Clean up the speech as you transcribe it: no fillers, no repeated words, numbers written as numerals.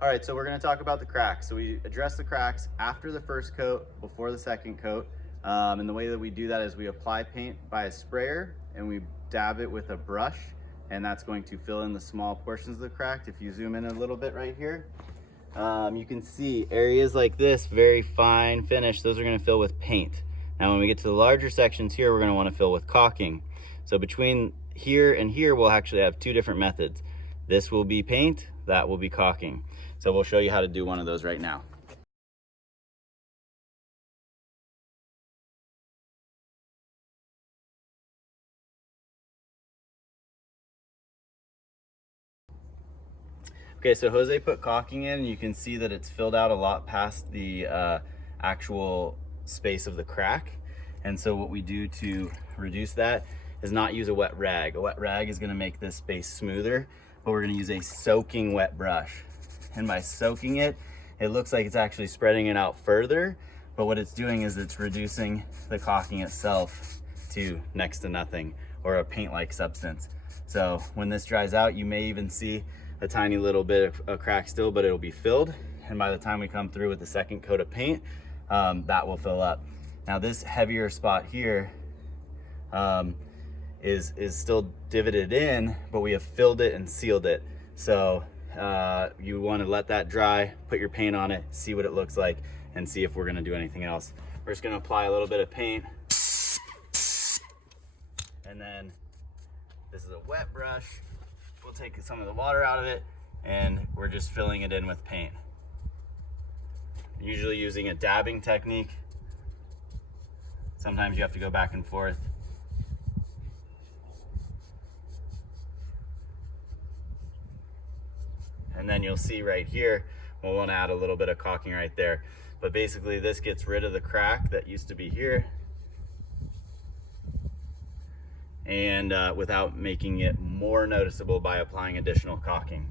All right, so we're gonna talk about the cracks. So we address the cracks after the first coat, before the second coat. And the way that we do that is we apply paint by a sprayer and we dab it with a brush, and that's going to fill in the small portions of the crack. If you zoom in a little bit right here, you can see areas like this, very fine finish, those are gonna fill with paint. Now when we get to the larger sections here, we're gonna wanna fill with caulking. So between here and here, we'll actually have two different methods. This will be paint, that will be caulking. So we'll show you how to do one of those right now. Okay, so Jose put caulking in, and you can see that it's filled out a lot past the actual space of the crack. And so what we do to reduce that is not use a wet rag. A wet rag is gonna make this space smoother, but we're gonna use a soaking wet brush. And by soaking it, it looks like it's actually spreading it out further, but what it's doing is it's reducing the caulking itself to next to nothing, or a paint-like substance. So when this dries out, you may even see a tiny little bit of a crack still, but it'll be filled. And by the time we come through with the second coat of paint, that will fill up. Now this heavier spot here is still divoted in, but we have filled it and sealed it. So you want to let that dry, put your paint on it, see what it looks like, and see if we're gonna do anything else. We're just gonna apply a little bit of paint. And then this is a wet brush. We'll take some of the water out of it, and we're just filling it in with paint. Usually using a dabbing technique. Sometimes you have to go back and forth. And then you'll see right here, we'll want to add a little bit of caulking right there. But basically this gets rid of the crack that used to be here, and without making it more noticeable by applying additional caulking.